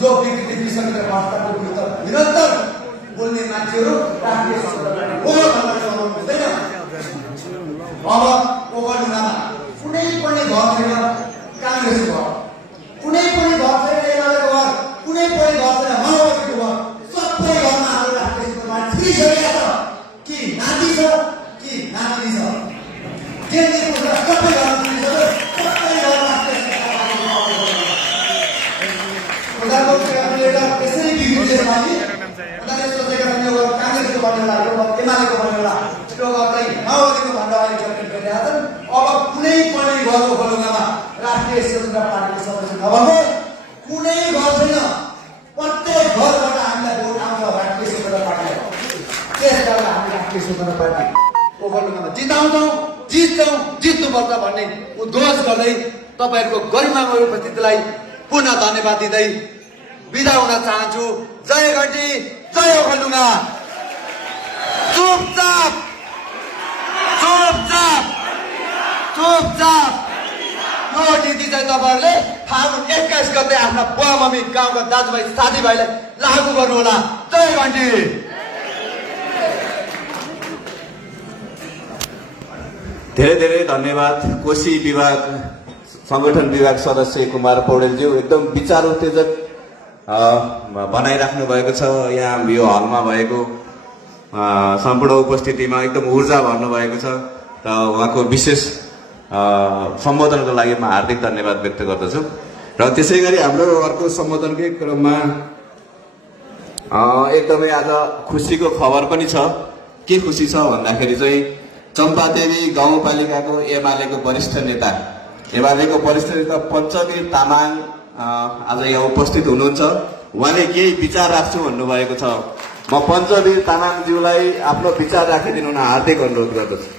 जो विकृति विसङ्गत वास्तवको विरुद्ध निरन्तर बोल्ने मान्छेहरू राष्ट्रिय हुँदैन। अब ओभरलुगामा कुनै पनि घर छैन काङ्ग्रेसको घर, कुनै पनि घर छैन एमालेको घर, कुनै पनि घर छैन माओवादीको घर। सबै घरमा हाम्रो राष्ट्रिय सूत्रमा छिरिसकेका छ कि नाति छ कि नातिनी छ। के सबै घरमा छिरिसक्यो, सबै घर राष्ट्रिय प्रधानमन्त्रीले त्यसै बिग्रिँदैछ माथि उनीहरूले सोचेका पनि अब काङ्ग्रेसको बन्नेला यो एमालेको बन्नेला त्यो घर चाहिँ माओवादीको भन्दा अहिले क्याबिनेट गरिरहेका छन्। अब कुनै पनि घर ओभरलुगामा राष्ट्रिय स्वतन्त्र पार्टीको सदस्य नभएको कुनै घर छैन। प्रत्येक घरबाट हामीलाई भोट आउँछ राष्ट्रिय स्वतन्त्र पार्टीलाई। त्यस कारण हामी राष्ट्रिय स्वतन्त्र पार्टी ओभरलुगामा जिताउँछौँ, जित्नुपर्छ भन्ने उद्घोष गर्दै तपाईँहरूको गरिमामय उपस्थितिलाई पुनः धन्यवाद दिँदै बिदा हुन चाहन्छु। जय घटी, जय ओभरलुगा। चुपचाप चुपचाप चुपचाप यो नीति चाहिँ तपाईँहरूले फागुन 21 गते आफ्ना बुवा मम्मी गाउँका दाजुभाइ साथीभाइलाई लागू गर्नुहोला। जय घटी। धेरै धेरै धन्यवाद कोशी विभाग संगठन विभाग सदस्य कुमार पौडेलज्यू। एकदम विचार उत्तेजक बनाइराख्नु भएको छ। यहाँ यो हलमा भएको सम्पूर्ण उपस्थितिमा एकदम ऊर्जा भर्नु भएको छ र उहाँको विशेष सम्बोधनको लागि म हार्दिक धन्यवाद व्यक्त गर्दछु। र त्यसै गरी हाम्रो अर्को सम्बोधनकै क्रममा एकदमै आज खुसीको खबर पनि छ। के खुसी छ भन्दाखेरि चाहिँ चम्पादेवी गाउँपालिकाको एमालेको वरिष्ठ नेता पञ्चवीर तामाङ आज यहाँ उपस्थित हुनुहुन्छ। उहाँले केही विचार राख्छु भन्नुभएको छ। म पञ्चवीर तामाङज्यूलाई आफ्नो विचार राखिदिनु हुन हार्दिक अनुरोध गर्दछु।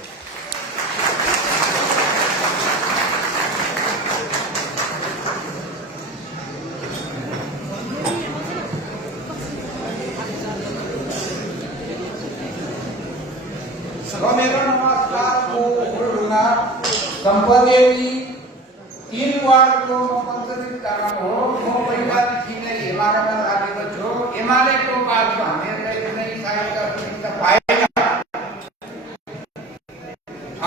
मेरो नमस्कार चम्पादेवी 3 वार्डको पञ्चवीर तामाङ हो। म पहिलादेखि नै एमालेमा लागेको छु। एमालेको बाटो हामीहरूलाई कुनै सहायता सुविधा पाएन।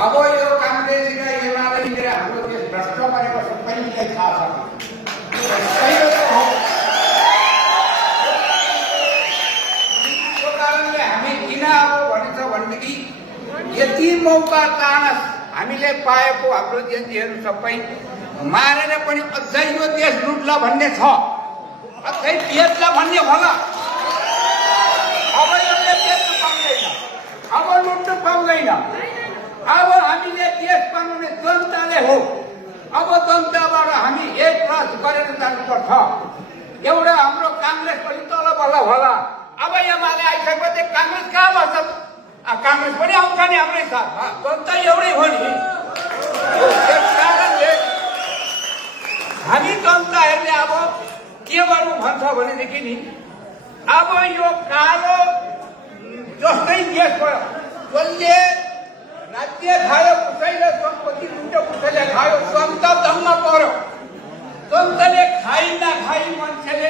अब यो काङ्ग्रेस र एमाले मिलेर हाम्रो देश भ्रष्ट गरेको सबैलाई थाहा छ। त्यो कारणले हामी किन अब भनिन्छ भनेदेखि यति मौका चाहना हामीले पाएको हाम्रो जेन्जीहरू सबै मारेर पनि अझै यो देश लुट्ला भन्ने छ, अझै बेच्ला भन्ने होला। अब यो बेच्नु पाउँदैन, अब लुट्नु पाउँदैन। अब हामीले देश बनाउने जनताले हो। अब जनताबाट हामी एक रात गरेर जानुपर्छ। एउटा हाम्रो काङ्ग्रेस पनि तल बल्ल होला। अब एमाले आइसकेपछि काङ्ग्रेस कहाँ बस्छ? काङ्ग्रेस पनि आउँछ नि हाम्रै साथ। जनता एउटै हो नि। त्यस कारणले हामी जनताहरूले अब के गर्नु भन्छ भनेदेखि नि अब यो कालो जस्तै देश भयो। जसले राज्य खायो उसैले सम्पत्ति लुट्यो, उसैले खायो। जनता दङ्ग पर्यो। जनताले खाइ नखाइ मान्छेले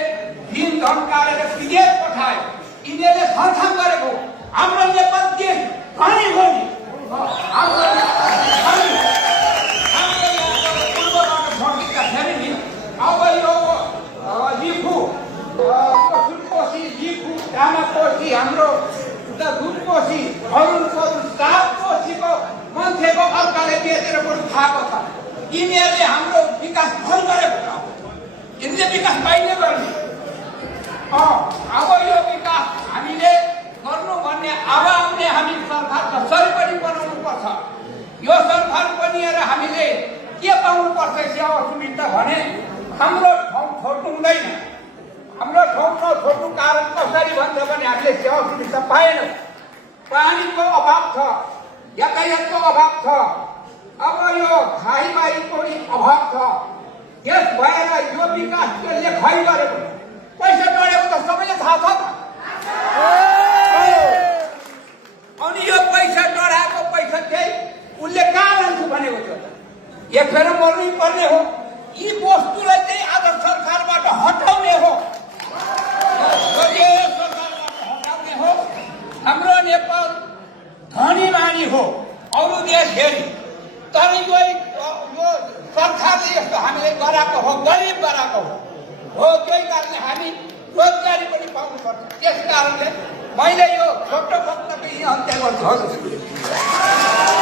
दिन धम्काएर विदेश पठायो। यिनीहरूले संसार गरेको हाम्रो नेपाल देश धनी हो नि। अब यो लिखु सुनकोशी लिखु डाँडाकोशी हाम्रो दुधकोशी अरुणको 7 कोशीको मान्छेको अर्काले बेचेर पनि खाएको छ। यिनीहरूले हाम्रो विकास भल गरेको छ। यिनीहरूले विकास पाइने गर्ने। अब यो विकास हामीले गर्नु भन्ने अब आउने हामी सरकार कसरी पनि बनाउनु पर्छ। यो सरकार बनिएर हामीले के पाउनु पर्छ सेवा सुविधा भने हाम्रो ठाउँ छोड्नु हुँदैन। हाम्रो ठाउँ नछोड्नु कारण कसरी भन्छ भने हामीले सेवा सुविधा पाएनौँ। पानीको अभाव छ, यातायातको अभाव छ, अब यो खाइबारीको अभाव छ। यस भएर यो विकास कसले खै गरेको पैसा डढेको त सबैले थाहा छ। उसले कहाँ लान्छु भनेको थियो त एकखेर मर्नै पर्ने हो यी वस्तुलाई चाहिँ आज सरकारबाट हटाउने हो हटाउने हो हाम्रो नेपाल धनी मानी हो अरू देश हेरी तर यो सरकारले यस्तो हामीले गराएको हो गरिब गराएको हो त्यही कारणले हामी रोजगारी पनि पाउनुपर्छ त्यस कारणले मैले यो छोटो वक्तव्य यही अन्त्य गर्छु